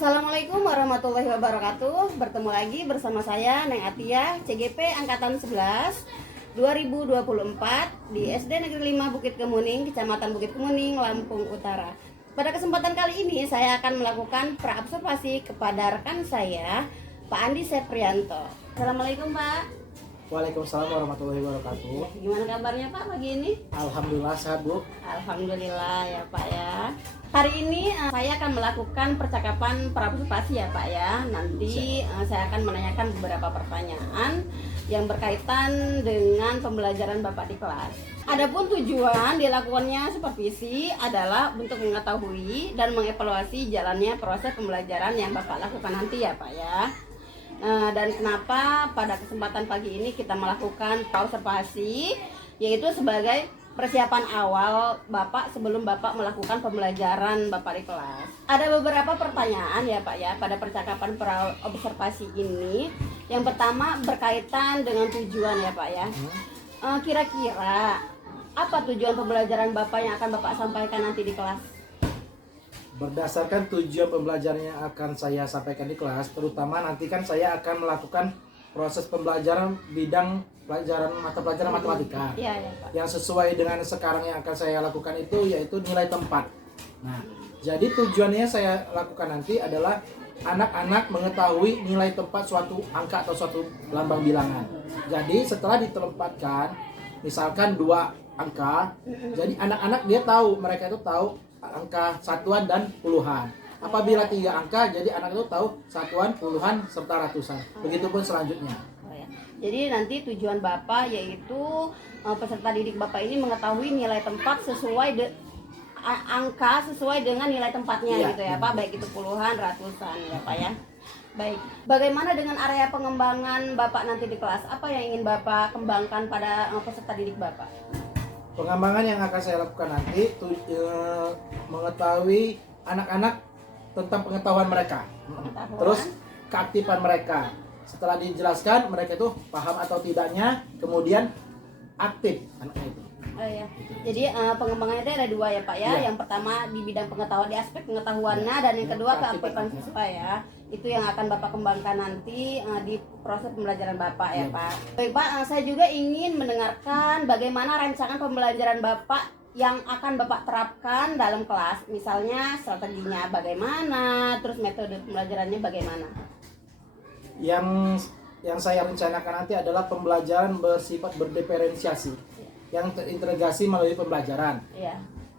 Assalamualaikum warahmatullahi wabarakatuh. Bertemu lagi bersama saya Neng Atia, CGP Angkatan 11 2024 di SD Negeri 5 Bukit Kemuning, Kecamatan Bukit Kemuning, Lampung Utara. Pada kesempatan kali ini saya akan melakukan praobservasi kepada rekan saya, Pak Andi Seprianto. Assalamualaikum Pak. Waalaikumsalam warahmatullahi wabarakatuh. Gimana kabarnya Pak pagi ini? Alhamdulillah sehat, Bu. Alhamdulillah ya Pak ya. Hari ini saya akan melakukan percakapan praobservasi ya Pak ya. Nanti saya akan menanyakan beberapa pertanyaan yang berkaitan dengan pembelajaran Bapak di kelas. Adapun tujuan dilakukannya supervisi adalah untuk mengetahui dan mengevaluasi jalannya proses pembelajaran yang Bapak lakukan nanti ya Pak ya. Dan kenapa pada kesempatan pagi ini kita melakukan praobservasi, yaitu sebagai persiapan awal Bapak sebelum Bapak melakukan pembelajaran Bapak di kelas. Ada beberapa pertanyaan ya Pak ya pada percakapan praobservasi ini. Yang pertama berkaitan dengan tujuan ya Pak ya. Kira-kira apa tujuan pembelajaran Bapak yang akan Bapak sampaikan nanti di kelas? Berdasarkan tujuan pembelajaran yang akan saya sampaikan di kelas, terutama nanti kan saya akan melakukan proses pembelajaran bidang mata pelajaran matematika. Ya, Pak. Yang sesuai dengan sekarang yang akan saya lakukan itu yaitu nilai tempat. Nah, jadi tujuannya saya lakukan nanti adalah anak-anak mengetahui nilai tempat suatu angka atau suatu lambang bilangan. Jadi setelah ditempatkan, misalkan 2 angka, jadi anak-anak dia tahu, mereka itu tahu angka satuan dan puluhan. Apabila 3 angka, jadi anak itu tahu satuan, puluhan, serta ratusan. Begitupun selanjutnya. Jadi nanti tujuan Bapak yaitu peserta didik Bapak ini mengetahui nilai tempat sesuai angka sesuai dengan nilai tempatnya gitu ya Pak, baik itu puluhan, ratusan ya Pak ya. Baik, bagaimana dengan area pengembangan Bapak nanti di kelas? Apa yang ingin Bapak kembangkan pada peserta didik Bapak? Pengembangan yang akan saya lakukan nanti mengetahui anak-anak tentang pengetahuan mereka, terus keaktifan mereka. Setelah dijelaskan mereka itu paham atau tidaknya, kemudian aktif anaknya itu. Oh ya. Jadi pengembangannya itu ada 2 ya Pak ya. Yang pertama di bidang pengetahuan, di aspek pengetahuannya, dan yang kedua keaktifan siswa ya. Itu yang akan Bapak kembangkan nanti di proses pembelajaran Bapak ya Pak. Baik Pak, saya juga ingin mendengarkan bagaimana rancangan pembelajaran Bapak yang akan Bapak terapkan dalam kelas. Misalnya strateginya bagaimana, terus metode pembelajarannya bagaimana. Yang saya rencanakan nanti adalah pembelajaran bersifat berdiferensiasi yang terintegrasi melalui pembelajaran.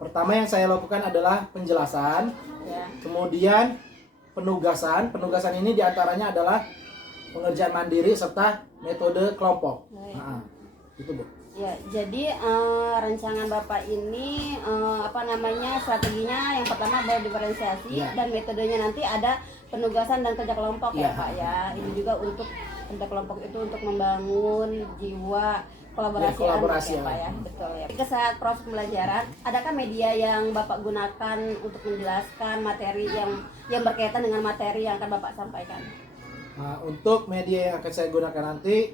Pertama yang saya lakukan adalah penjelasan, kemudian penugasan. Penugasan ini diantaranya adalah pengerjaan mandiri serta metode kelompok. Itu Bu. Ya, jadi rancangan Bapak ini strateginya yang pertama berdiferensiasi dan metodenya nanti ada penugasan dan kerja kelompok ya Pak ya. Ini juga untuk kerja kelompok itu untuk membangun jiwa kolaborasi ya Pak ya. Betul ya. Ke saat proses pembelajaran, adakah media yang Bapak gunakan untuk menjelaskan materi yang berkaitan dengan materi yang akan Bapak sampaikan? Nah, untuk media yang akan saya gunakan nanti,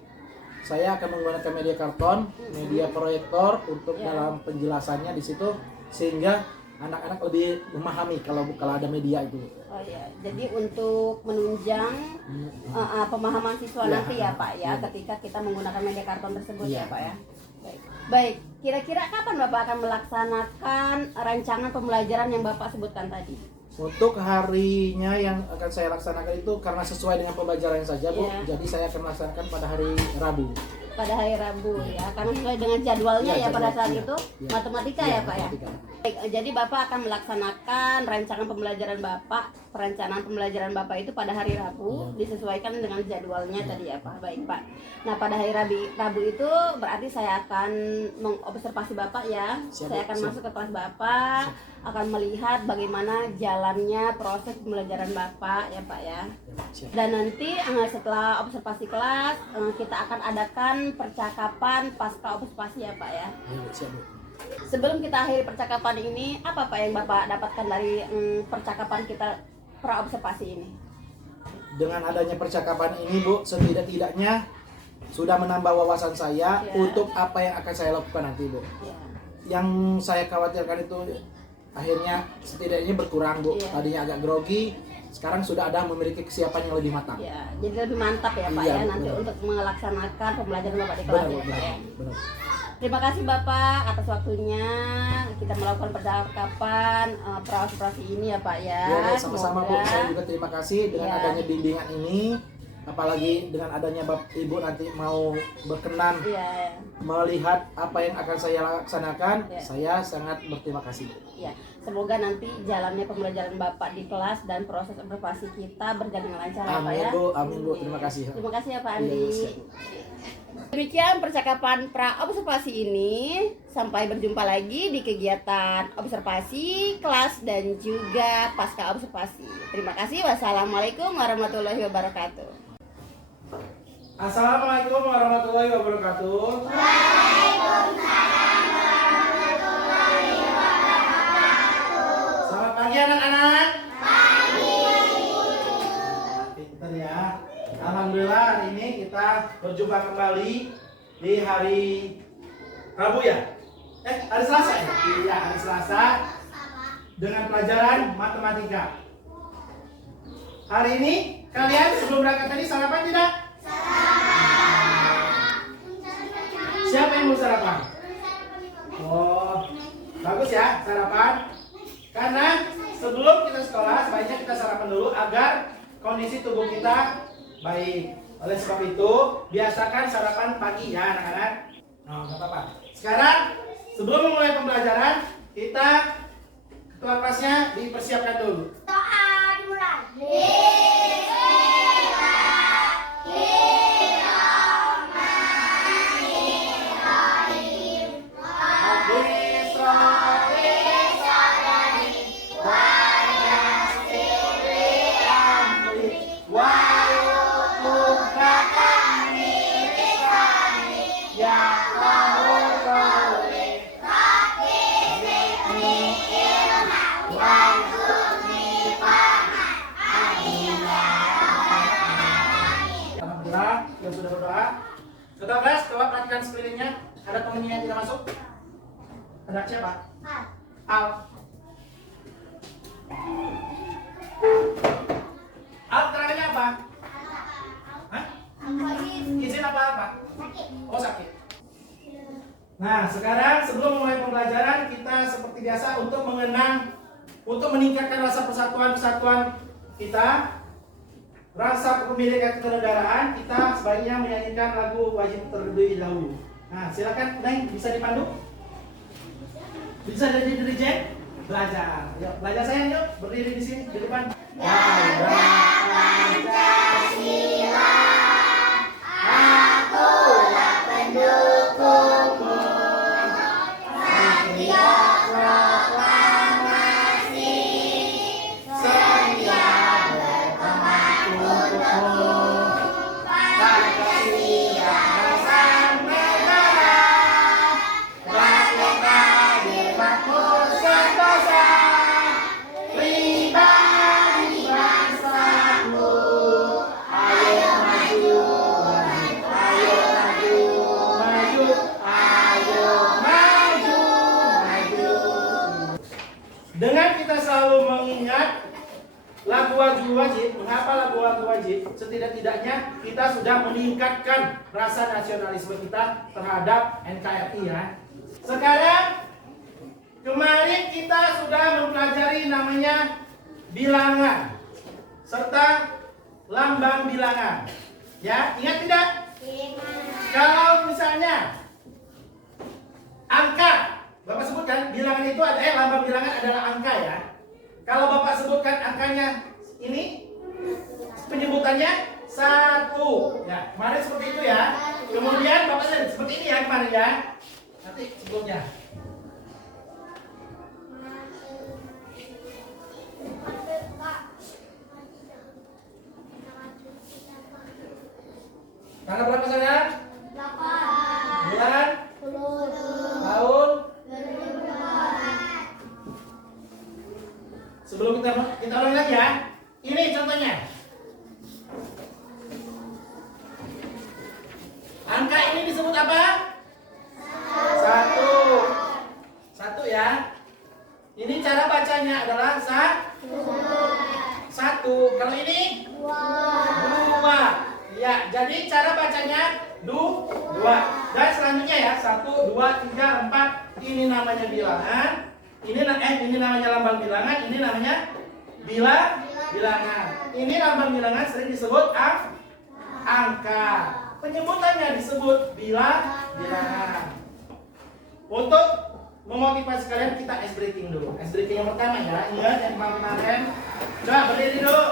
saya akan menggunakan media karton, media proyektor untuk dalam penjelasannya di situ, sehingga anak-anak lebih memahami kalau ada media itu. Oh ya, jadi untuk menunjang pemahaman siswa nanti ya Pak ya, ketika kita menggunakan media karton tersebut ya Pak ya. Baik, kira-kira kapan Bapak akan melaksanakan rancangan pembelajaran yang Bapak sebutkan tadi? Untuk harinya yang akan saya laksanakan itu karena sesuai dengan pembelajaran saja Bu, jadi saya akan melaksanakan pada hari Rabu. Pada hari Rabu ya, karena sesuai dengan jadwalnya ya pada saat itu matematika ya Pak ya. Baik, jadi Bapak akan melaksanakan rancangan pembelajaran Bapak, perencanaan pembelajaran Bapak itu pada hari Rabu disesuaikan dengan jadwalnya tadi ya Pak. Baik Pak. Nah pada hari Rabu itu berarti saya akan mengobservasi Bapak ya. Saya akan masuk ke kelas Bapak, akan melihat bagaimana jalannya proses pembelajaran Bapak ya Pak ya. Dan nanti setelah observasi kelas kita akan adakan percakapan pasca observasi ya Pak ya. Sebelum kita akhiri percakapan ini, apa Pak yang Bapak dapatkan dari percakapan kita praobservasi ini? Dengan adanya percakapan ini Bu, setidak-tidaknya sudah menambah wawasan saya untuk apa yang akan saya lakukan nanti Bu. Yang saya khawatirkan itu akhirnya setidaknya berkurang Bu. Tadinya agak grogi, sekarang sudah ada memiliki kesiapan yang lebih matang. Ya, jadi lebih mantap ya Pak Iya, ya nanti benar. untuk melaksanakan pembelajaran Bapak di kelas Benar, ya Pak benar, ya. benar. Terima kasih Bapak atas waktunya kita melakukan percakapan praoperasi ini ya Pak ya. Ya, baik, sama-sama Bu. Semoga- Saya juga terima kasih dengan Ya. adanya bimbingan ini, apalagi dengan adanya Bapak Ibu nanti mau berkenan Iya, melihat apa yang akan saya laksanakan, Ya. saya sangat berterima kasih. ya. Semoga nanti jalannya pembelajaran Bapak di kelas dan proses observasi kita berjalan dengan lancar ya Pak Amin ya. Bu, amin Bu, terima kasih. Terima kasih ya Pak Iya, Andi. siap, Bu. Demikian percakapan pra-observasi ini. Sampai berjumpa lagi di kegiatan observasi, kelas, dan juga pasca observasi. Terima kasih. Wassalamualaikum warahmatullahi wabarakatuh. Assalamualaikum warahmatullahi wabarakatuh. Selamat pagi anak-anak. Pinter ya. Alhamdulillah hari ini kita berjumpa kembali di hari Rabu ya. Hari Selasa ya? Iya, hari Selasa dengan pelajaran matematika. Hari ini kalian sebelum berangkat tadi sarapan tidak? Siapa yang mau sarapan? Oh, bagus ya sarapan. Karena sebelum kita sekolah sebaiknya kita sarapan dulu agar kondisi tubuh kita baik. Oleh sebab itu biasakan sarapan pagi ya anak-anak. Nah, nggak apa-apa. Sekarang sebelum memulai pembelajaran kita ketua kelasnya dipersiapkan dulu. Alhamdulillah, yang sudah berdoa. Ketua kelas, coba perhatikan sekelilingnya. Ada temennya yang tidak masuk? Ada siapa? Al. Al, keterangannya apa? Hah? Izin apa-apa? Oh, sakit. Nah, sekarang sebelum memulai pembelajaran, kita seperti biasa untuk mengenang, untuk meningkatkan rasa persatuan kita, rasa kepemilikan kenegaraan, kita sebaiknya menyanyikan lagu wajib terlebih dahulu. Nah, silakan Neng, bisa dipandu? Bisa jadi dirijen? Belajar. Yuk, belajar sayang yuk. Berdiri di sini di depan. Dengan kita selalu mengingat lagu wajib, mengapa lagu wajib? Setidak-tidaknya kita sudah meningkatkan rasa nasionalisme kita terhadap NKRI ya. Sekarang kemarin kita sudah mempelajari namanya bilangan serta lambang bilangan. Ya, ingat tidak? Kalau misalnya angka Bapak sebutkan bilangan itu ada lambang bilangan adalah angka ya. Kalau Bapak sebutkan angkanya ini penyebutannya 1. Ya, kemarin seperti itu ya. Kemudian Bapak seperti ini ya kemarin ya. Nanti sebelumnya. Tanggal berapa sayang? 8. Bulan? 10. Tahun? Sebelum kita ulangi lagi ya. Ini contohnya. Angka ini disebut apa? 1. 1 ya. Ini cara bacanya adalah 1. 1. Kalau ini 2. Ya, jadi cara bacanya 2. Dan selanjutnya ya 1, 2, 3, 4. Ini namanya bilangan. Ini namanya lambang bilangan. Ini namanya bilangan. Ini lambang bilangan sering disebut angka. Penyebutannya disebut bilangan. Untuk memotivasi kalian kita ice breaking dulu. Ice breaking yang pertama ya. Ingat yang kemarin. Coba berdiri dulu.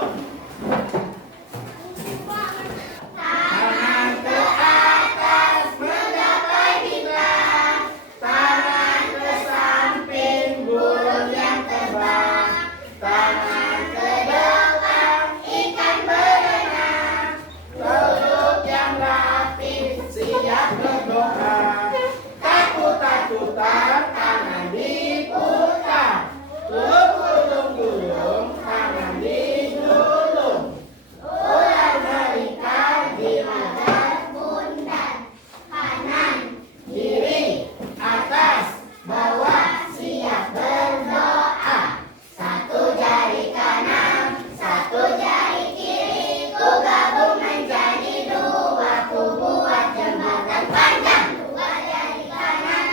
Tangan ke atas mencapai bintang. Tangan ke samping burung yang terbang. Tangan ke depan ikan berenang. Peluk yang rapi siap berdoa. Takut-takutan tangan diputar. Gulung-gulung tangan dijulung. Ular berikan di madar bundar. Kanan, kiri, atas, bawah siap berdoa. Satu jari kanan, satu jari kiri. Ku gabung menjadi 2, ku buat jembatan panjang. 2 jari kanan,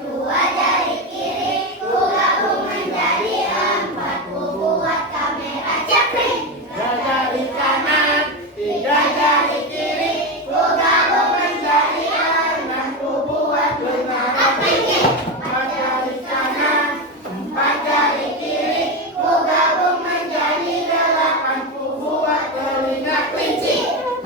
2 jari kiri. Ku gabung menjadi 4, ku buat kamera jepring. 3 jari kanan, 3 jari kiri. Ku gabung menjadi 6, ku buat menara tinggi. 4 jari kanan, 4 jari kiri. Ku gabung menjadi 8, ku buat telinga kelinci.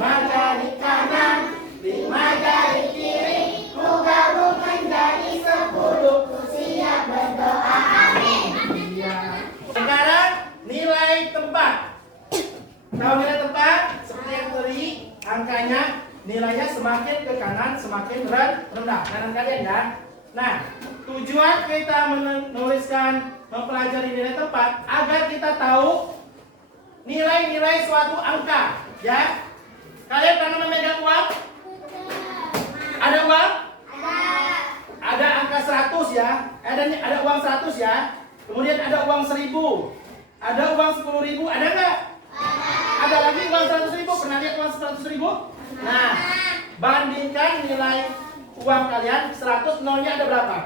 5 jari kanan, 5 jari kiri. Ku gabung menjadi 10, ku siap berdoa amin. Iya. Sekarang nilai tempat. Tahu nilai tempat? Seperti yang tadi, angkanya nilainya semakin ke kanan semakin rendah. Kanan kalian ya. Nah, tujuan kita menuliskan mempelajari nilai tempat agar kita tahu nilai-nilai suatu angka, ya. Kalian pernah memegang uang? Ada uang? Ada angka 100 ya. Ada uang 100 ya. Kemudian ada uang 1000. Ada uang 10.000, ada nggak? Ada lagi uang 100.000. Pernah lihat uang 100.000? Nah, bandingkan nilai uang kalian 100, nolnya ada berapa?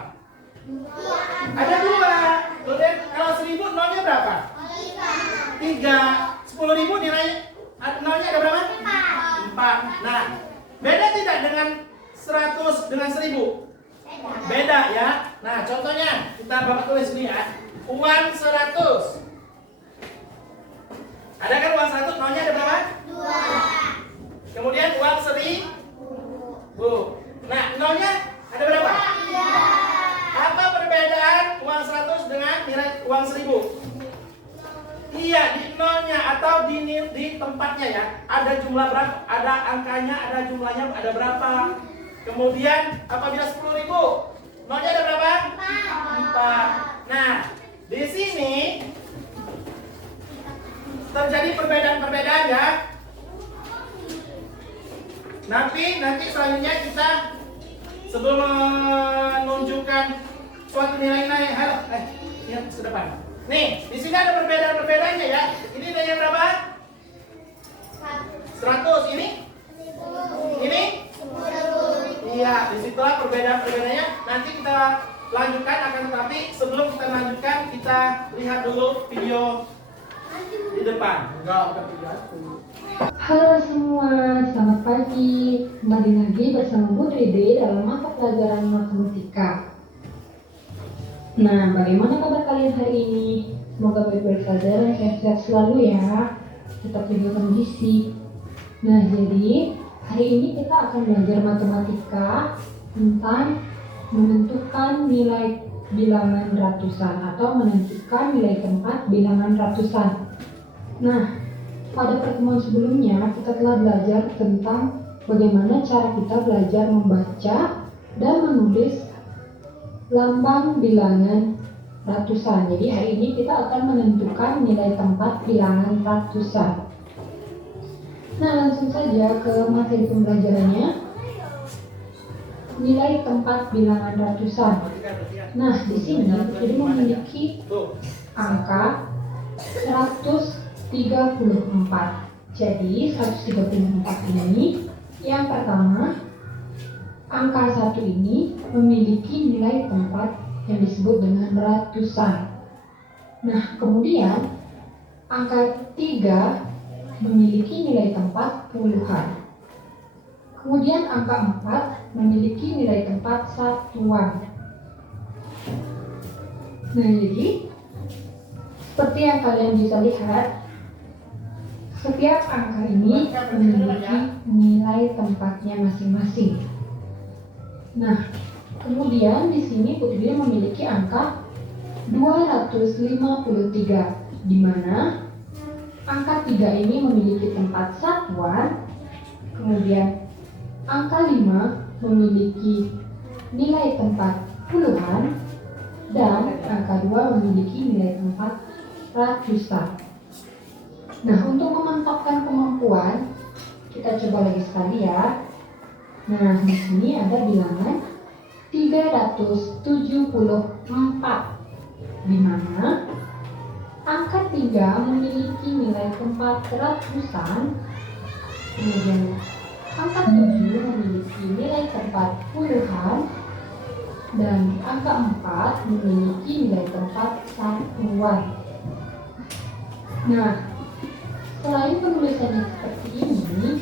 Ada 2. Kemudian kalau 1000 nolnya berapa? 3. 10.000 nilai nolnya ada berapa? 4. Nah, beda tidak dengan 100 dengan 1000? Beda ya. Nah, contohnya kita bapak tulis ini ya. Uang 100. Ada kan uang 100 nolnya ada berapa? 2. Kemudian uang 1000. Nah, nolnya ada berapa? 3. Apa perbedaan uang 100 dengan nilai uang 1000? Iya, di nolnya atau di tempatnya ya. Ada jumlah berapa? Ada angkanya, ada jumlahnya, ada berapa? Kemudian apabila 10.000, nolnya ada berapa? 4. Nah, di sini terjadi perbedaan-perbedaan ya. Nanti selanjutnya kita sebelum menunjukkan suatu nilai-nilai, ya ke depan. Nih, di sini ada perbedaan-perbedaannya ya. Ini nilainya berapa? 100. Ini? Iya, disitulah perbedaan-perbedaannya. Nanti kita lanjutkan, akan tetapi sebelum kita lanjutkan, kita lihat dulu video di depan. Halo semua, selamat pagi. Kembali lagi bersama Bu Dede dalam mata pelajaran matematika. Nah, bagaimana kabar kalian hari ini? Semoga baik-baik saja dan sehat-sehat selalu ya. Tetap jaga kondisi. Nah, jadi hari ini kita akan belajar matematika tentang menentukan nilai bilangan ratusan atau menentukan nilai tempat bilangan ratusan. Nah, pada pertemuan sebelumnya kita telah belajar tentang bagaimana cara kita belajar membaca dan menulis lambang bilangan ratusan. Jadi hari ini kita akan menentukan nilai tempat bilangan ratusan. Nah, langsung saja ke materi pembelajarannya. Nilai tempat bilangan ratusan. Nah, di sini jadi memiliki angka 100 34. Jadi 134 ini yang pertama, angka 1 ini memiliki nilai tempat yang disebut dengan ratusan. Nah, kemudian angka 3 memiliki nilai tempat puluhan. Kemudian angka 4 memiliki nilai tempat satuan. Nah, jadi seperti yang kalian bisa lihat, setiap angka ini memiliki nilai tempatnya masing-masing. Nah, kemudian di sini Putri memiliki angka 253, di mana angka 3 ini memiliki tempat satuan, kemudian angka 5 memiliki nilai tempat puluhan, dan angka 2 memiliki nilai tempat ratusan. Nah, untuk memantapkan kemampuan, kita coba lagi sekali ya. Nah, di sini ada bilangan 374, di mana angka 3 memiliki nilai tempat ratusan, kemudian angka 7 memiliki nilai tempat puluhan, dan angka 4 memiliki nilai tempat satuan. Nah, selain penulisannya seperti ini,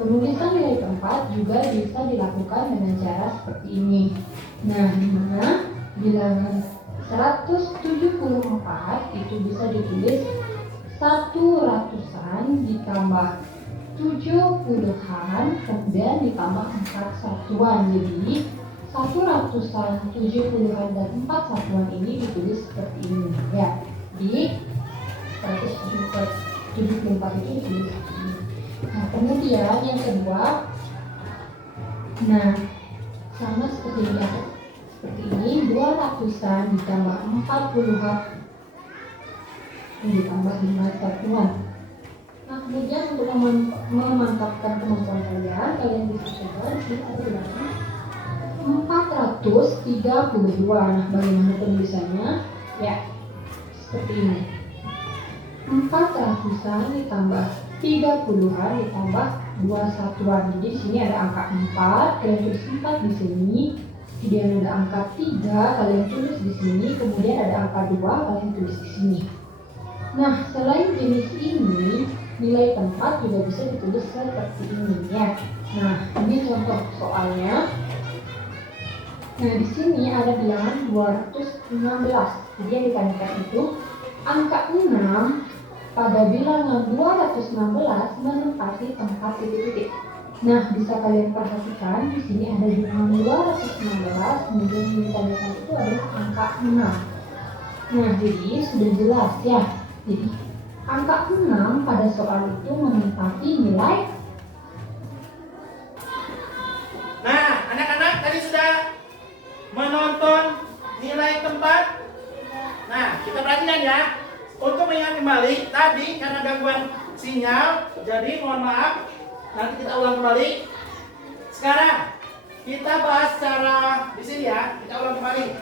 penulisan nilai tempat juga bisa dilakukan dengan cara seperti ini. Nah, di mana bilangan 174 itu bisa ditulis 1 ratusan ditambah 7 puluhan, kemudian ditambah 4 satuan. Jadi 1 ratusan, 7 puluhan, dan 4 satuan ini ditulis seperti ini ya. Di 174 itu ditulis seperti ini. Nah, kemudian yang kedua, nah sama seperti ini, seperti ini 2 ratusan ditambah 4 puluhan ditambah 5 satuan. Nah, kemudian untuk memantapkan kemampuan kalian bisa coba di sini ada bilangan 432. Nah, bagaimana penulisannya? Ya, seperti ini. 4 ratusan ditambah 3 puluhan ditambah 2 satuan. Jadi di sini ada angka 4, kalian tulis 4 di sini. Kemudian ada angka 3, kalian tulis di sini. Kemudian ada angka 2, kalian tulis di sini. Nah, selain jenis ini, nilai tempat juga bisa ditulis seperti ini ya. Nah, ini contoh soalnya. Nah, di sini ada bilangan 216. Jadi yang ditanyakan itu angka 6 pada bilangan 216 menempati tempat titik-titik. Nah, bisa kalian perhatikan di sini ada bilangan 216, kemudian yang ditanyakan itu adalah angka 6. Nah, jadi sudah jelas ya. Jadi angka 6 pada soal itu menempati nilai. Nah, anak-anak tadi sudah menonton nilai tempat. Nah, kita perhatikan ya. Untuk mengingat kembali, tadi karena gangguan sinyal, jadi mohon maaf, nanti kita ulang kembali. Sekarang kita bahas secara di sini ya, kita ulang kembali.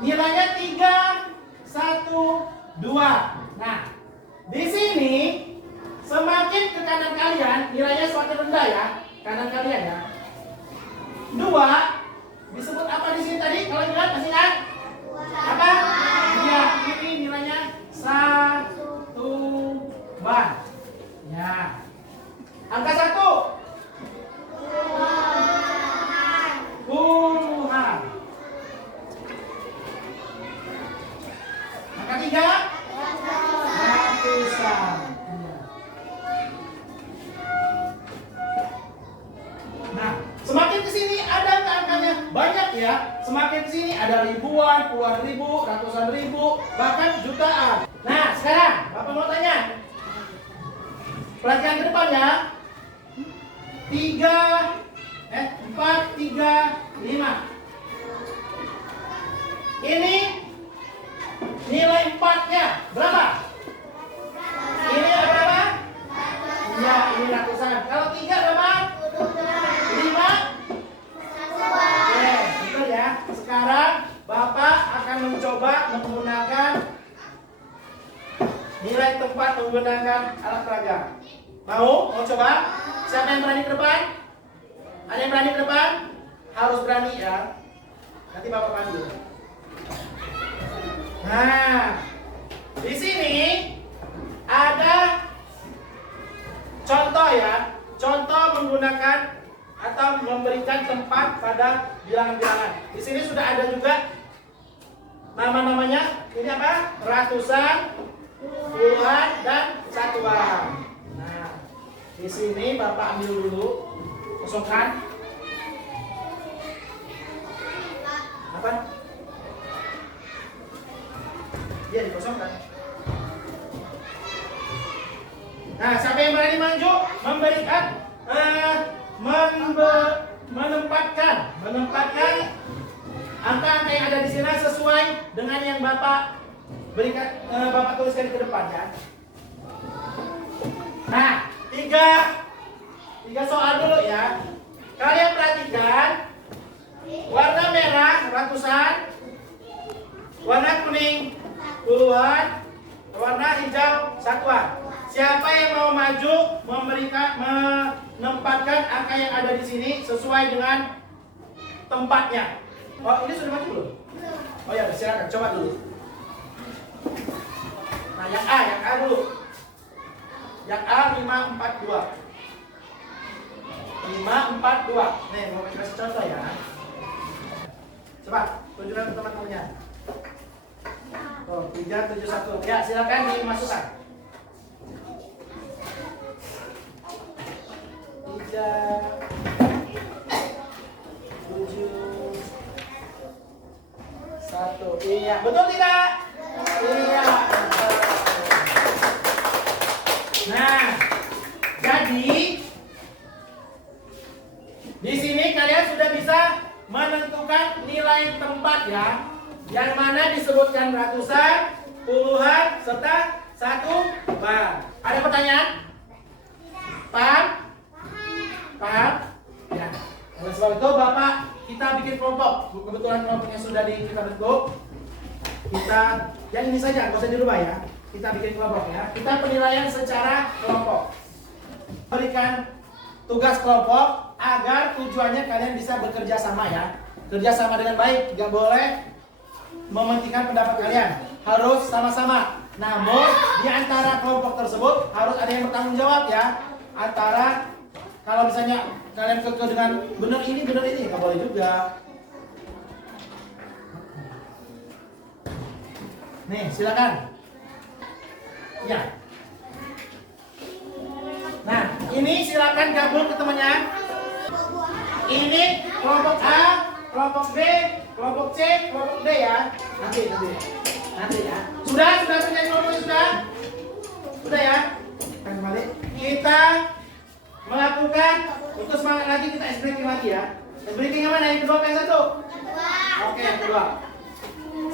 Nilainya 3, 1, 2. Nah, di sini semakin ke kanan kalian, nilainya semakin rendah ya, kanan kalian ya. 2 disebut apa di sini tadi? Kalau ingat masih ingat? Apa? Ya, ini nilainya 1 ban. Ya. Angka 1. Puluhan. Angka 3. Ratusan. Nah, semakin ke sini ada angkanya banyak ya. Semakin ke sini ada ribuan, puluhan ribu, ratusan ribu, bahkan jutaan. Nah, sekarang Bapak mau tanya. Perhatian ke depan ya. 4, 3, 5. Ini nilai 4-nya berapa? Ini ada berapa? Ya, ini ratusan. Kalau 3 berapa? 5? Oke, betul ya. Sekarang Bapak akan mencoba menggunakan nilai nilai tempat menggunakan alat peraga. Mau? Mau coba? Siapa yang berani ke depan? Ada yang berani ke depan? Harus berani ya. Nanti Bapak panggil. Nah, di sini ada contoh ya. Contoh menggunakan atau memberikan tempat pada bilangan-bilangan. Di sini sudah ada juga nama-namanya. Ini apa? Ratusan, puluhan, dan satuan. Nah, di sini Bapak ambil dulu, kosongkan. Apa? Iya, dikosongkan. Nah, siapa yang berani maju memberikan menempatkan angka-angka yang ada di sini sesuai dengan yang Bapak berikan, Bapak tuliskan ke depan ya. Nah, tiga soal dulu ya. Kalian perhatikan, warna merah ratusan, warna kuning puluhan, warna hijau satuan. Siapa yang mau maju menempatkan angka yang ada di sini sesuai dengan tempatnya? Oh, ini sudah maju belum? Oh ya, silakan coba dulu. Nah, yang A dulu. Yang A 542. 542. Nih, mau kasih contoh ya. Coba tunjukkan ke teman-temannya. Oh, 371. Ya, silakan dimasukkan. 371. Iya, betul tidak? Iya. Nah, jadi di sini kalian sudah bisa menentukan nilai tempat ya, yang mana disebutkan ratusan, puluhan, serta satuan. Ada pertanyaan? Paham? Paham? Ya. Oleh sebab itu Bapak, kita bikin kelompok. Kebetulan kelompoknya sudah kita bentuk. Kita yang ini saja, nggak usah dirubah ya. Kita bikin kelompok ya. Kita penilaian secara kelompok. Berikan tugas kelompok agar tujuannya kalian bisa bekerja sama ya. Kerja sama dengan baik, nggak boleh mementingkan pendapat kalian. Harus sama-sama. Namun di antara kelompok tersebut harus ada yang bertanggung jawab ya. Antara kalau misalnya kalian kekeh dengan benar ini nggak boleh juga. Nih, silakan. Ya. Nah, ini silakan gabung ke temannya. Ini kelompok A, kelompok B, kelompok C, kelompok D ya. Nanti ya. Sudah punya kelompoknya sudah? Sudah ya? Akan kembali. Kita melakukan untuk semangat lagi, kita ice breaking lagi ya. Ice breaking yang mana? Yang kedua apa yang satu? Oke, yang kedua.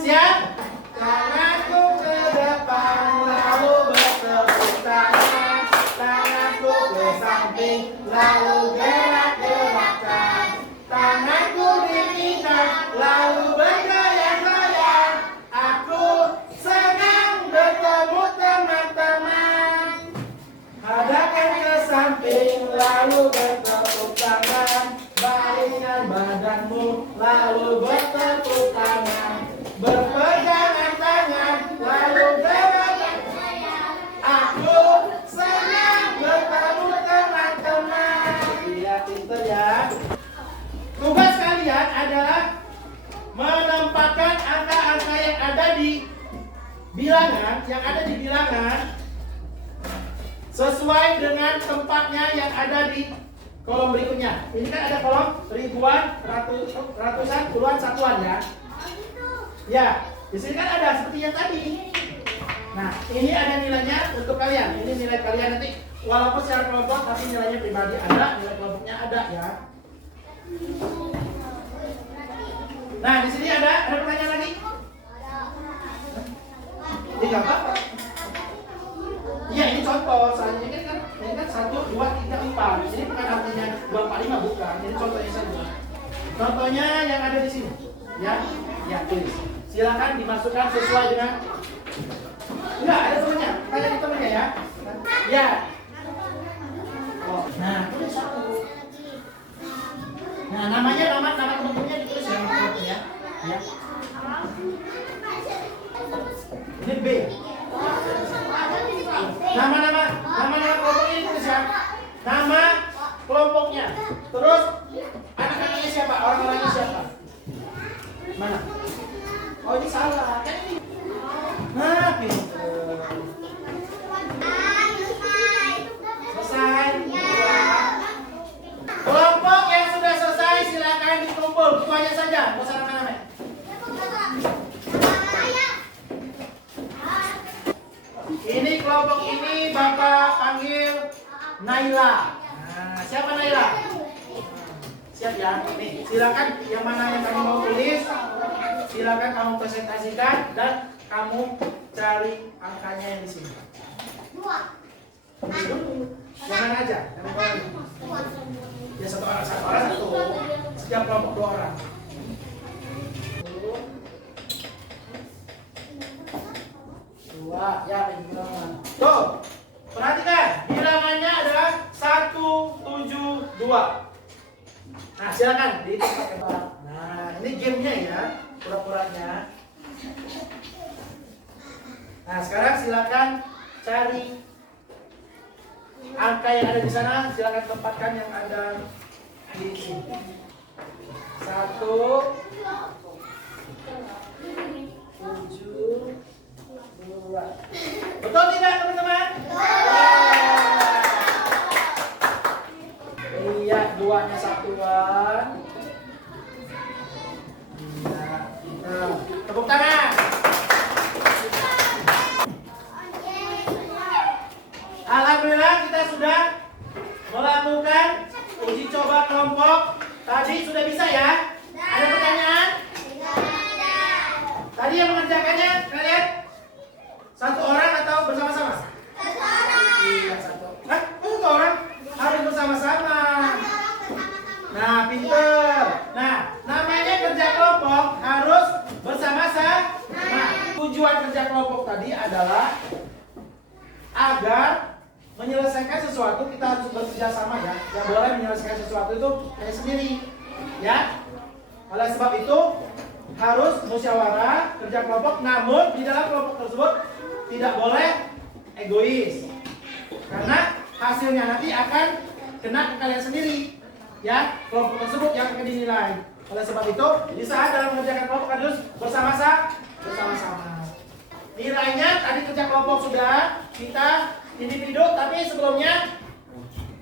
Siap? Tanganku ke depan lalu bertepuk tangan, tanganku ke samping lalu gerak-gerakkan, tanganku di pinggang lalu bergoyang-goyang. Aku senang bertemu teman-teman. Hadapkan ke samping lalu bertepuk tangan, balikkan badanmu lalu bertepuk tangan, berpegangan tangan lalu gerak. Aku senang bertemu teman-teman. Iya, pinter ya. Tugas kalian adalah menempatkan angka-angka yang ada di bilangan, sesuai dengan tempatnya yang ada di kolom berikutnya. Ini kan ada kolom ribuan, ratusan, puluhan, satuan ya. Ya, di sini kan ada seperti yang tadi. Nah, ini ada nilainya untuk kalian. Ini nilai kalian nanti, walaupun secara kelompok, tapi nilainya pribadi ada, nilai kelompoknya ada ya. Nah, di sini ada pertanyaan lagi? Ini gambar? Iya, ini contoh. Soalnya ini kan 1, 2, 3, 4. Ini bukan artinya 2, 4, 5, bukan. Ini contohnya saja. Contohnya yang ada di sini. Ya, tulis. Silakan dimasukkan sesuai dengan. Enggak, ada temannya. Tanya ya. Ya. Oh, nah, tulis satu. Nah, nama teman-temannya ditulis ya. Ya. Ini B. Nama kelompok ini ditulis ya. Nama kelompoknya. Terus anak-anaknya siapa? Orang-orangnya siapa? Mana? Oh, ini salah. Kan ini. Nah, pinter. Selesai. Kelompok yang sudah selesai silakan dikumpul. Itu aja saja. Nggak usah nama-nama. Ini kelompok ini Bapak panggil Naila. Nah, siapa Naila? Siap ya? Nih, silakan yang mana yang kamu mau tulis, silakan kamu presentasikan dan kamu cari angkanya yang di sini. Jangan aja. Ya satu orang satu. Setiap kelompok 2 orang. Dua, ya bilangan. Tuh, perhatikan bilangannya adalah 172. Nah, silakan dihitung pakai barang. Nah, ini gamenya ya, pura-puranya. Nah, sekarang silakan cari angka yang ada di sana. Silakan tempatkan yang ada di sini. 1, 7, 2. Betul tidak, teman-teman? Iya, 2-nya satuan. Iya, pintar. Tepuk tangan. Alhamdulillah kita sudah melakukan uji coba kelompok. Tadi sudah bisa ya? Ada pertanyaan? Tadi yang mengerjakannya kalian? Satu orang atau bersama-sama? Satu orang. Iya, satu. Hah? Satu orang? Harus bersama-sama. Nah, pinter. Nah, namanya kerja kelompok harus bersama-sama. Nah, tujuan kerja kelompok tadi adalah agar menyelesaikan sesuatu kita harus bekerja sama ya. Yang boleh menyelesaikan sesuatu itu hanya sendiri, ya. Oleh sebab itu harus musyawarah kerja kelompok. Namun di dalam kelompok tersebut tidak boleh egois, karena hasilnya nanti akan kena ke kalian sendiri, ya. Kelompok tersebut yang akan dinilai. Oleh sebab itu di saat dalam mengerjakan kelompok harus bersama-sama. Nilainya tadi kerja kelompok sudah, kita individu, tapi sebelumnya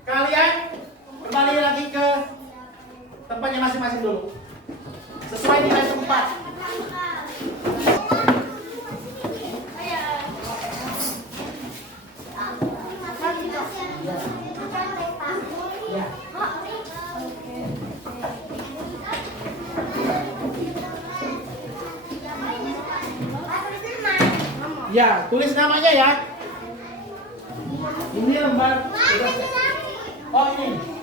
kalian kembali lagi ke tempatnya masing-masing dulu sesuai nilai tempat. Ya. Ya, tulis namanya ya. Ini lembar. Oh, ini.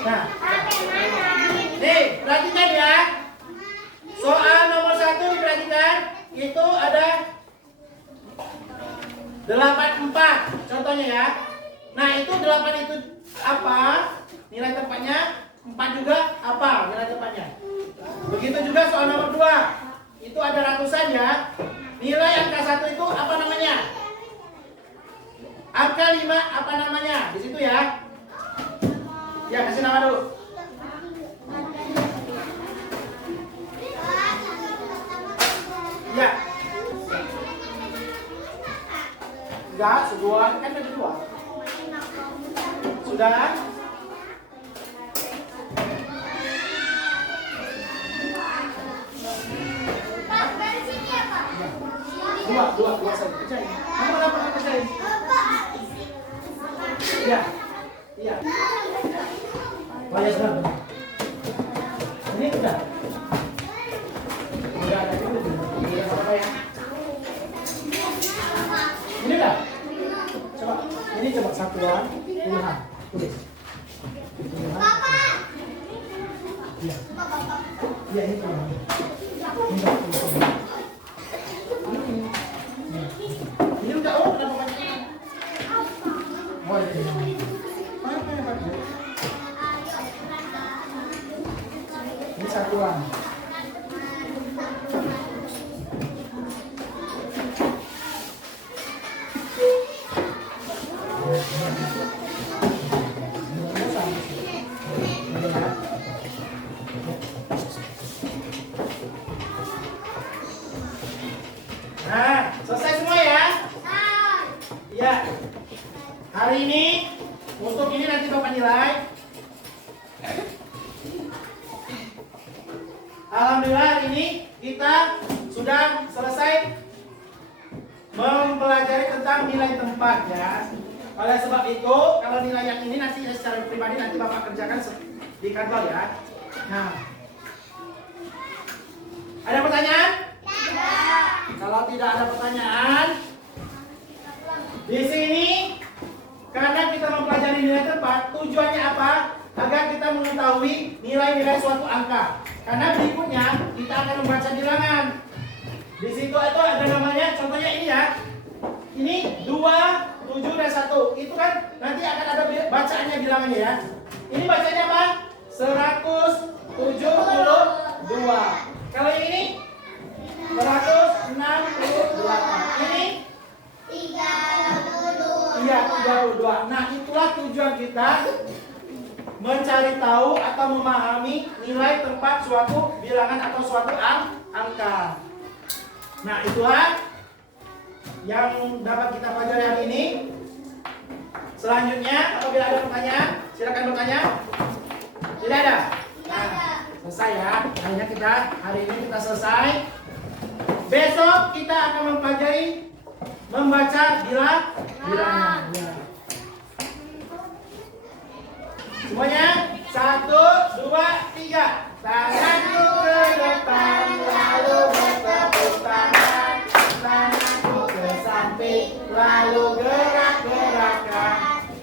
Nah, nih perhatikan ya. Soal nomor 1 diperhatikan. Itu ada 84 contohnya ya. Nah, itu 8 itu apa? Nilai tempatnya. 4 juga apa nilai tempatnya? Begitu juga soal nomor 2. Itu ada ratusan ya. Nilai angka 1 itu apa namanya? Angka 5 apa namanya? Di situ ya. Ya, kasih nama dulu. Ya. Enggak, sebuah kan ada 2. Sudah? Dua saya kerjain. Kamu kenapa nggak kerjain? Iya. Iya. Oh ya sudah. Ini udah. Udah ada itu. Udah apa ya? Ini udah. Coba. Ini coba satuan. Puluhan. Tulis. Puluhan. Iya. Iya ini puluhan. Ini udah oh kenapa banyak? Oh ini. Ini satuan. Nah, selesai semua ya? Iya. Hari ini untuk ini nanti Bapak nilai. Alhamdulillah hari ini kita sudah selesai mempelajari tentang nilai tempat ya. Oleh sebab itu, kalau nilai yang ini nanti secara pribadi nanti Bapak kerjakan di kantor ya. Nah, ada pertanyaan? Tidak. Kalau tidak ada pertanyaan, di sini karena kita mempelajari nilai tempat, tujuannya apa? Agar kita mengetahui nilai-nilai suatu angka. Karena berikutnya kita akan membaca bilangan. Di situ itu ada namanya, contohnya ini ya. Ini 2, 7, dan 1. Itu kan nanti akan ada bacaannya bilangannya ya. Ini bacanya apa? 172. Kalau yang ini 168. Ini 32. Iya, 32. Nah, itulah tujuan kita mencari tahu atau memahami nilai tempat suatu bilangan atau suatu angka. Nah, itulah yang dapat kita pelajari hari ini. Selanjutnya, apabila ada pertanyaan, silakan bertanya. Tidak ada? Nah, selesai ya. Akhirnya kita hari ini kita selesai. Besok kita akan mempelajari membaca bilangan. Ya. Semuanya 1, 2, 3. Tanganku ke depan lalu bertepuk tangan. Tanganku ke samping lalu gerak-gerakkan.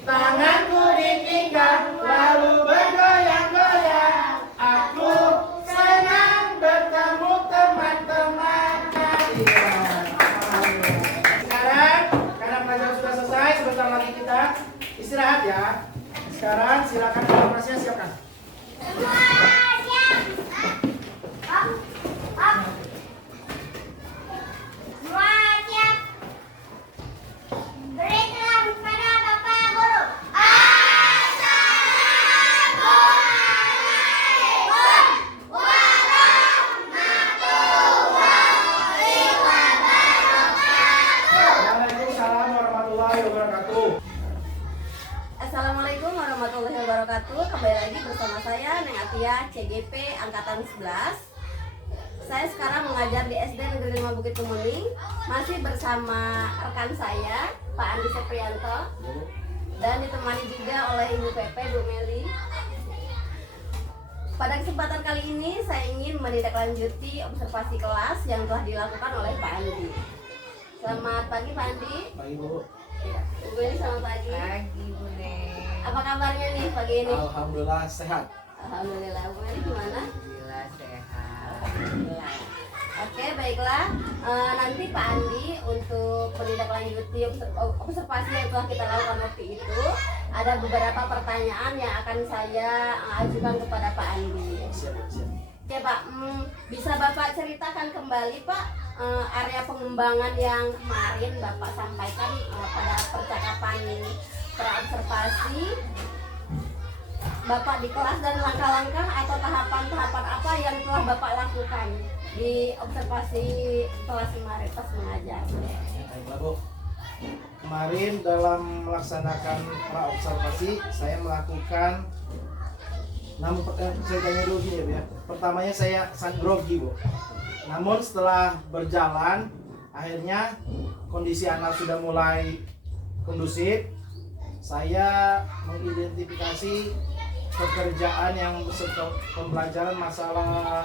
Tanganku ditinggal lalu bergoyang-goyang. Aku senang bertemu teman-teman kalian. Sekarang karena pelajaran sudah selesai, sebentar lagi kita istirahat ya. Sekarang silakan informasinya siapkan. Waalaikumsalam warahmatullahi wabarakatuh. Assalamualaikum warahmatullahi wabarakatuh. Kembali lagi bersama saya Neng Atia CGP Angkatan 11. Saya sekarang mengajar di SD Negeri 5 Bukit Kemuning. Masih bersama rekan saya Pak Andi Seprianto dan ditemani juga oleh Ibu Pepe, Bu Meli. Pada kesempatan kali ini saya ingin menindaklanjuti observasi kelas yang telah dilakukan oleh Pak Andi. Selamat pagi Pak Andi. Pagi Bu. Ya, Ibu ini selamat pagi. Pagi Bune. Apa kabarnya nih pagi ini? Alhamdulillah sehat. Alhamdulillah. Bu Meli gimana? Alhamdulillah sehat. Alhamdulillah. Oke, baiklah. Nanti Pak Andi untuk menindaklanjuti observasi yang telah kita lakukan waktu itu, ada beberapa pertanyaan yang akan saya ajukan kepada Pak Andi. Siap. Oke Pak, bisa Bapak ceritakan kembali Pak area pengembangan yang kemarin Bapak sampaikan pada percakapan praobservasi Bapak di kelas, dan langkah-langkah atau tahapan-tahapan apa yang telah Bapak lakukan di observasi kelas kemarin pas mengajar. Baiklah Bu. Kemarin dalam melaksanakan praobservasi saya melakukan, namun ceritanya dulu gini ya Bu ya. Pertamanya saya sangat grogi Bu. Namun setelah berjalan, akhirnya kondisi anak sudah mulai kondusif. saya mengidentifikasi pekerjaan yang pembelajaran masalah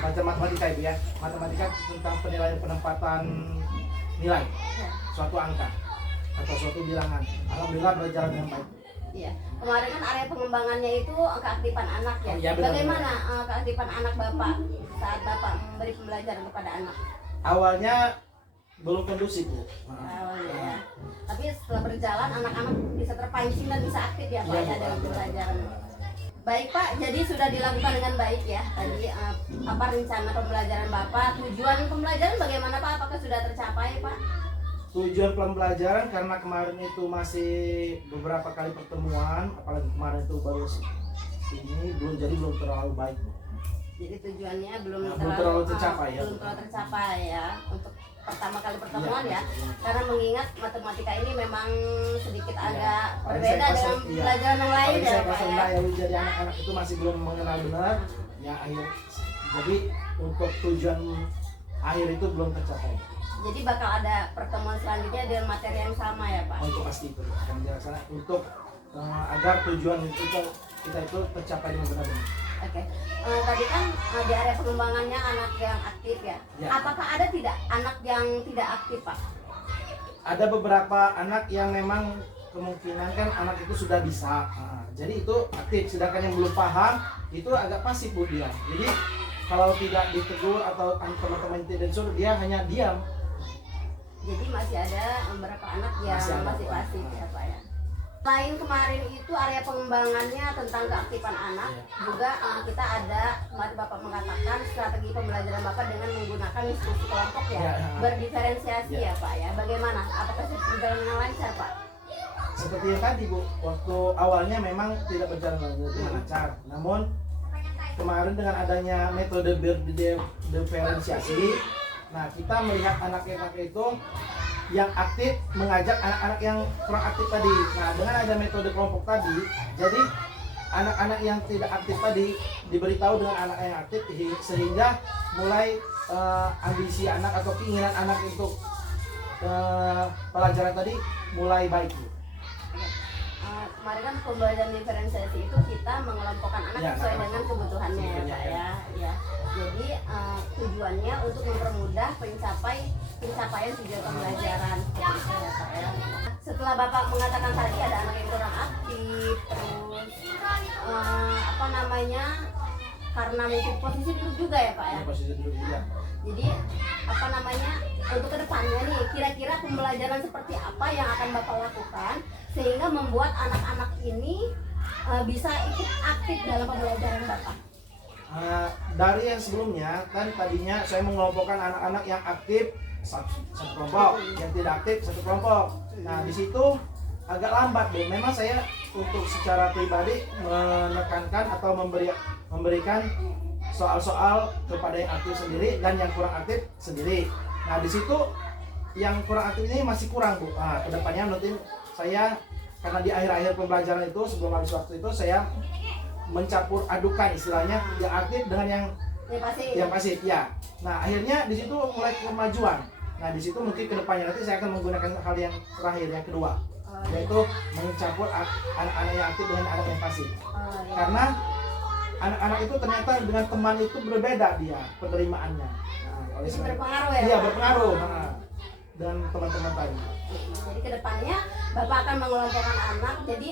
matematika itu ya, matematika tentang penilaian penempatan nilai suatu angka atau suatu bilangan. Alhamdulillah berjalan dengan baik. Iya, kemarin kan area pengembangannya itu keaktifan anak ya. Oh, iya, benar, Bagaimana keaktifan anak Bapak saat Bapak memberi pembelajaran kepada anak? Awalnya belum kondusif Bu. Awalnya ya. Tapi setelah berjalan anak-anak bisa terpancing dan bisa aktif ya Pak Iya, ya Bu. dalam pembelajaran. Baik Pak, jadi sudah dilakukan dengan baik ya. Tadi apa rencana pembelajaran Bapak? Tujuan pembelajaran bagaimana Pak? Apakah sudah tercapai Pak? Tujuan pembelajaran karena kemarin itu masih beberapa kali pertemuan, apalagi kemarin itu baru ini belum terlalu baik. Jadi tujuannya belum Belum terlalu tercapai ya. Belum terlalu tercapai ya untuk pertama kali pertemuan ya. Karena mengingat matematika ini memang sedikit agak berbeda dengan pelajaran yang lain ya saya Pak kelas ya. ya. Jadi anak-anak itu masih belum mengenal benar. Ya jadi untuk tujuan akhir itu belum tercapai. Jadi bakal ada pertemuan selanjutnya dengan materi yang sama ya Pak. Untuk pasti itu yang dilaksanakan untuk agar tujuan kita itu tercapai dengan benar-benar. Oke. Tadi kan di area pengembangannya anak yang aktif ya. Ya. Apakah ada tidak anak yang tidak aktif Pak? Ada beberapa anak yang memang kemungkinan kan anak itu sudah bisa, jadi itu aktif. Sedangkan yang belum paham itu agak pasif Bu dia. Jadi kalau tidak ditegur atau teman-teman tidak disuruh, dia hanya diam. Jadi masih ada beberapa anak yang Masih ada, masih Pak. pasif ya Pak ya. Selain kemarin itu area pengembangannya tentang keaktifan anak, juga kita ada kemarin Bapak mengatakan strategi pembelajaran Bapak dengan menggunakan diskusi kelompok ya, Ya. berdiferensiasi Ya. ya Pak ya. Bagaimana? Apakah sudah berjalan dengan lancar Pak? Seperti yang tadi Bu, waktu awalnya memang tidak berjalan dengan lancar. Namun kemarin dengan adanya metode berdiferensiasi, nah kita melihat anak-anak itu yang aktif mengajak anak-anak yang kurang aktif tadi. Nah dengan ada metode kelompok tadi, jadi anak-anak yang tidak aktif tadi diberitahu dengan anak yang aktif, sehingga mulai ambisi anak atau keinginan anak untuk pelajaran tadi mulai baik. Kemarin kan pembelajaran diferensiasi itu kita mengelompokkan anak Ya, sesuai dengan kebutuhannya ya kebutuhannya, Pak ya. ya. Jadi tujuannya untuk mempermudah pencapaian tujuan pembelajaran seperti itu ya Pak ya. Setelah Bapak mengatakan tadi ada anak yang kurang aktif, terus apa namanya, karena mungkin posisi duduk juga ya Pak ya. Posisi duduk juga. Jadi apa namanya, untuk kedepannya nih kira-kira pembelajaran seperti apa yang akan Bapak lakukan sehingga membuat anak-anak ini bisa ikut aktif dalam pembelajaran Bapak? Dari yang sebelumnya kan tadinya saya mengelompokkan anak-anak yang aktif satu kelompok, yang tidak aktif satu kelompok. Nah di situ agak lambat Bu. Memang saya untuk secara pribadi menekankan atau memberikan soal-soal kepada yang aktif sendiri dan yang kurang aktif sendiri. Nah di situ yang kurang aktif ini masih kurang Bu. Nah kedepannya nanti saya, karena di akhir-akhir pembelajaran itu sebelum habis waktu itu saya mencampur adukan istilahnya yang aktif dengan yang pasif ya. Nah akhirnya di situ mulai kemajuan. Nah di situ mungkin kedepannya nanti saya akan menggunakan hal yang terakhir, yang kedua, yaitu mencampur anak-anak yang aktif dengan anak yang pasif. Karena anak-anak itu ternyata dengan teman itu berbeda dia penerimaannya. Nah, oleh sebab Berpengaruh ya? Iya Pak? berpengaruh dengan teman-teman tadi. Jadi kedepannya Bapak akan mengelompokkan anak, jadi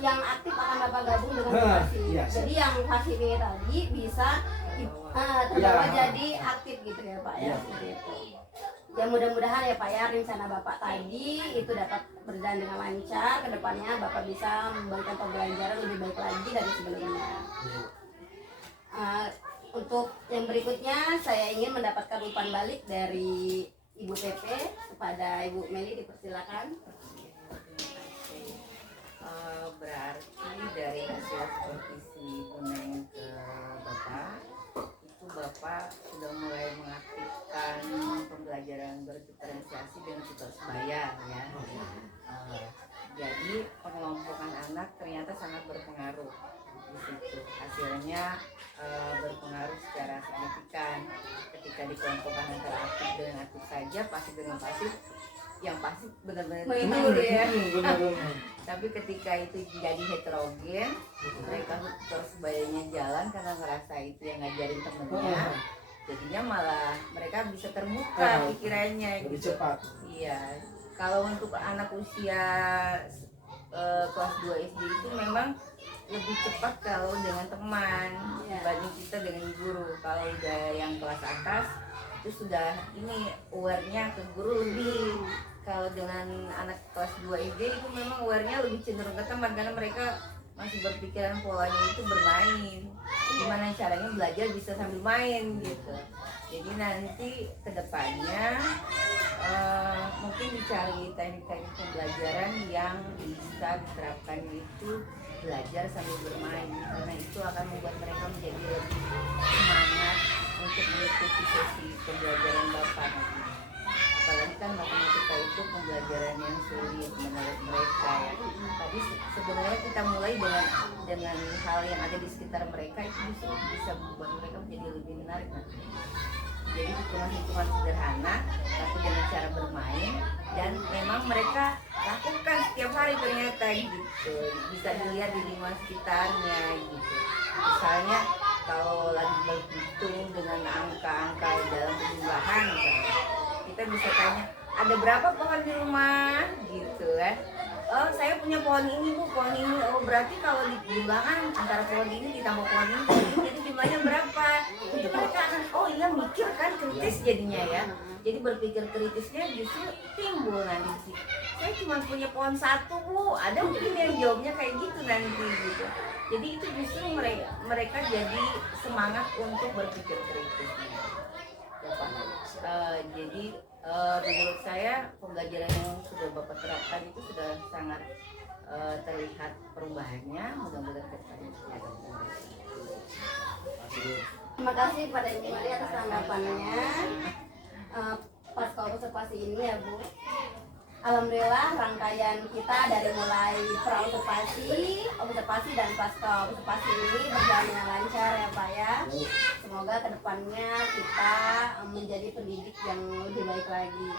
yang aktif akan Bapak gabung dengan yang pasif. Iya, Jadi yang pasif ini tadi bisa terbawa Iya. jadi aktif gitu ya Pak ya. Iya. Seperti itu. Ya mudah-mudahan ya Pak ya rencana Bapak tadi itu dapat berjalan dengan lancar. Kedepannya Bapak bisa memberikan pembelajaran lebih baik lagi dari sebelumnya. Untuk yang berikutnya saya ingin mendapatkan umpan balik dari Ibu PP kepada Ibu Meli, dipersilakan. Berarti dari hasil supervisi Kuneng ke Bapak, itu Bapak sudah mulai mengaktifkan pembelajaran berdiferensiasi dengan tutor sebaya ya. Jadi pengelompokan anak ternyata sangat berpengaruh di situ. Hasilnya berpengaruh secara signifikan ketika dikelompokkan antara aktif dengan aktif saja, pasif dengan pasif, yang pasti benar-benar Menghibur tidur ya. Benar-benar. Tapi ketika itu jadi heterogen, mereka terus badannya jalan karena ngerasa itu yang ngajarin temennya, jadinya malah mereka bisa terbuka pikirannya Lebih gitu. cepat. Iya, kalau untuk anak usia kelas 2 SD itu memang lebih cepat kalau dengan teman dibanding kita dengan guru. Kalau udah yang kelas atas itu sudah ini aware-nya ke guru lebih. Kalau dengan anak kelas 2 SD itu memang aware-nya lebih cenderung ke teman karena mereka masih berpikiran polanya itu bermain. Gimana caranya belajar bisa sambil main gitu. Jadi nanti kedepannya mungkin dicari teknik-teknik pembelajaran yang bisa diterapkan itu belajar sambil bermain karena itu akan membuat mereka menjadi lebih semangat untuk mengikuti sesi pembelajaran Bapak nanti. Apalagi kan matematika itu pembelajaran yang sulit menurut mereka ya. Tapi sebenarnya kita mulai dengan hal yang ada di sekitar mereka itu bisa membuat mereka menjadi lebih menarik nanti. Jadi hitungan-hitungan sederhana tapi dengan cara bermain dan memang mereka lakukan setiap hari ternyata gitu. Bisa dilihat di lingkungan sekitarnya gitu. Misalnya kalau lagi berhitung dengan angka-angka dalam penjumlahan misalnya, kita bisa tanya ada berapa pohon di rumah gitu kan. Oh saya punya pohon ini bu, pohon ini. Oh berarti kalau dijumlahkan antara pohon ini ditambah pohon ini jadi jumlahnya berapa. Itu mereka akan oh iya mikir kan, kritis jadinya ya. Jadi berpikir kritisnya justru timbul nanti. Saya cuma punya pohon satu bu, ada mungkin yang jawabnya kayak gitu nanti gitu. Jadi itu justru mereka jadi semangat untuk berpikir kritis. Ya, Pak. Jadi menurut saya pembelajaran yang sudah Bapak terapkan itu sudah sangat terlihat perubahannya. Mudah-mudahan ke depannya tidak ada perubahan. Terima kasih pada Ibu Mari atas tanggapannya. Pasca observasi ini ya Bu. Alhamdulillah rangkaian kita dari mulai observasi dan pasca observasi ini berjalan dengan lancar ya Pak ya. Semoga kedepannya kita menjadi pendidik yang lebih baik lagi.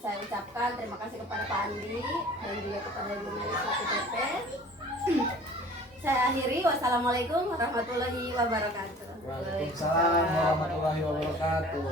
Saya ucapkan terima kasih kepada Pak Andi dan juga kepada Ibu Mary selaku PP. Saya akhiri, wassalamualaikum warahmatullahi wabarakatuh. Waalaikumsalam warahmatullahi wabarakatuh.